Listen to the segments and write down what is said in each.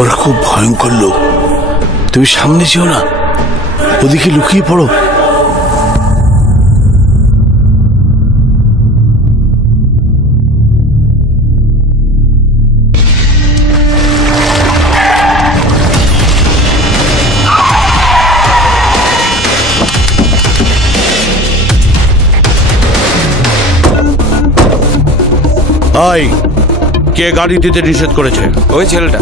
ওরা খুব ভয়ঙ্কর লোক, তুমি সামনে যেও না, ওদিকে লুকিয়ে পড়ো। কে গাড়ি দিতে নিষেধ করেছে? ওই ছেলেটা।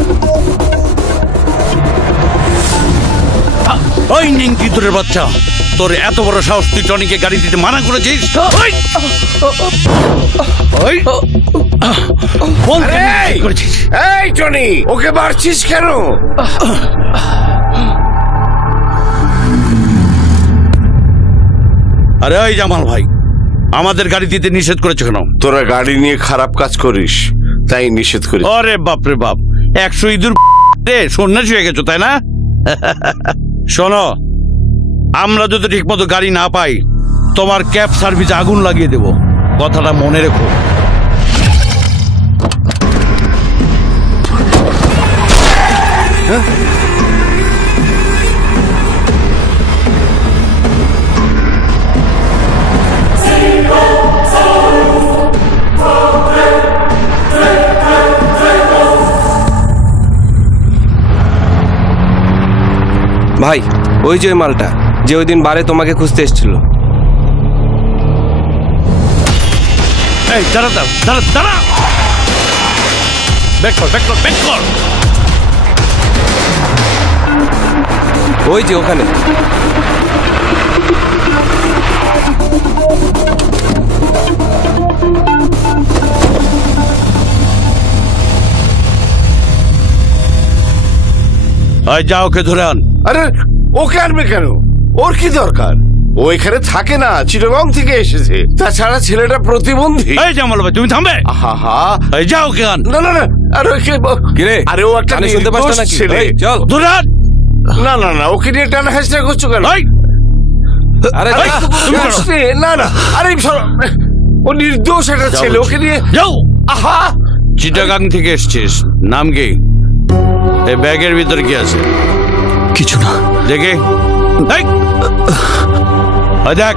ওই নিংকিতুরের বাচ্চা, তোর এত বড় সাহস, তুই টনিকে গাড়ি দিতে মানা করেছিস? এই টনি, ওকে মারছিস কেন? আরে ওই জামাল ভাই, আমাদের গাড়ি দিতে নিষেধ করেছে কেন? তোরা গাড়ি নিয়ে খারাপ কাজ করিস, তাই নিষেধ করি। আরে বাপরে বাপ, 100 ইঁদুর সন্ন্যাসী হয়ে গেছো তাই না? শোনো, আমরা যদি ঠিক মতো গাড়ি না পাই, তোমার ক্যাব সার্ভিসে আগুন লাগিয়ে দেব, কথাটা মনে রেখো। ভাই, ওই যে মালটা যে ওই দিন বারে তোমাকে খুঁজতে এসেছিল। এই দাঁড়া দাঁড়া দাঁড়া দাঁড়া, ব্যাক কর ব্যাক কর ব্যাক কর। ওই যে ওখানে। যা ওকে ধরে আন। আরে ওকে আনবে কেন? ওর কি দরকার? ও এখানে থাকে না, চিটাগং থেকে এসেছে। তাছাড়া ছেলেটা প্রতিবন্ধী। এই জামাল ভাই, তুমি থামবে? যা ওকে আন। না না না, আরে আরে ও একটা শুনতে পাচ্ছ না ছেলে? চল ধরে আন। না না না, ওকে নিয়ে টানা হাসটা করছো কেন? আরে না না, আরে ও নির্দোষ একটা ছেলে, ওকে নিয়ে যাও। আহা, চিটাগাং থেকে এসছিস, নাম কি? এই ব্যাগের ভিতরে কি আছে? কিছু না। দেখে দেখ,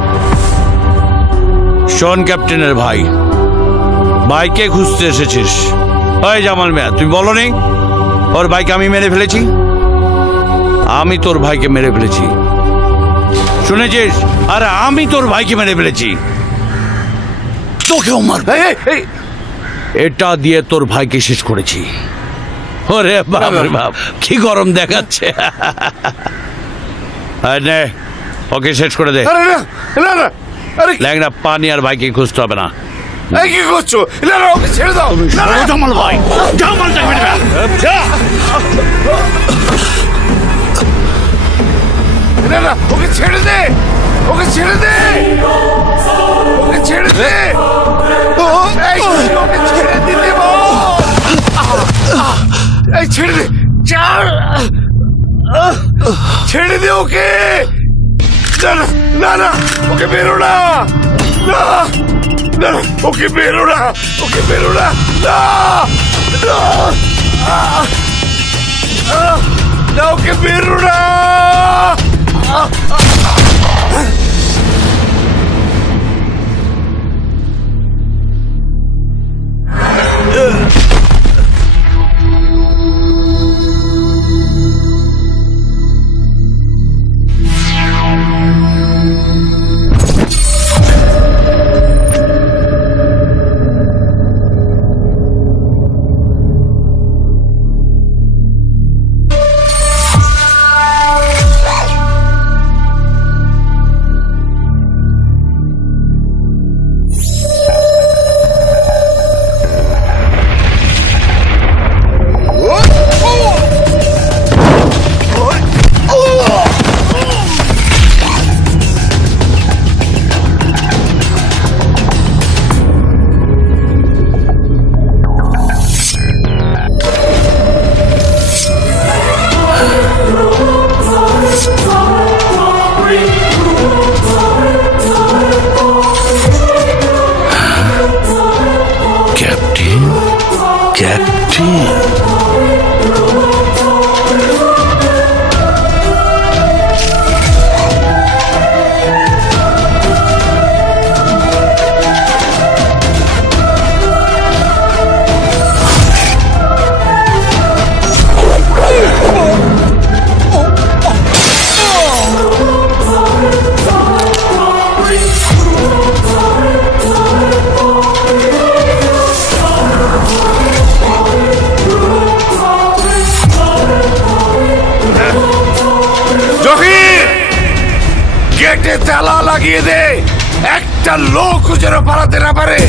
শোন ক্যাপ্টেনের ভাই, ভাইকে খুঁজতে এসেছিস। ওই জামাল মিয়া, তুই বলো নি ওর ভাইকে আমি মেরে ফেলেছি? আমি তোর ভাইকে মেরে ফেলেছি, শুনেছিস? আরে আমি তোর ভাইকে মেরে ফেলেছি, তোকেও মার। এটা দিয়ে তোর ভাইকে শেষ করেছি। ওরে বাপ রে বাপ, কি গরম দেখাচ্ছে। ওকে শেষ করে দে। ল্যাংড়া, পানি আর ভাইকে খুঁজতে হবে না। কি করছো? ওকে ছেড়ে দাও। জামাল ভাই, জামাল না, ওকে ছেড়ে দে, ওকে ছেড়ে দে, ওকে ছেড়ে দে, ওকে ছেড়ে দিতে বল। এই ছেড়ে দে, ছেড়ে দে ওকে। না না না, ওকে বেরো না, না না, ওকে বেরো না, ওকে বেরো না, না না, ওকে বেরো না। গেটে তালা লাগিয়ে দে, একটা লোক যেন পালাতে না পারে।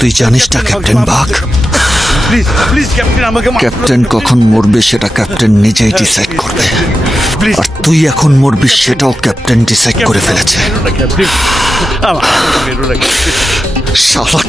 তুই জানিস না ক্যাপ্টেন বাঘ, প্লিজ প্লিজ ক্যাপ্টেন, আমাকে ক্যাপ্টেন কখন মরবে সেটা ক্যাপ্টেন নিজেই ডিসাইড করবে। আর তুই এখন মরবি সেটাও ক্যাপ্টেন ডিসাইড করে ফেলেছে। শালা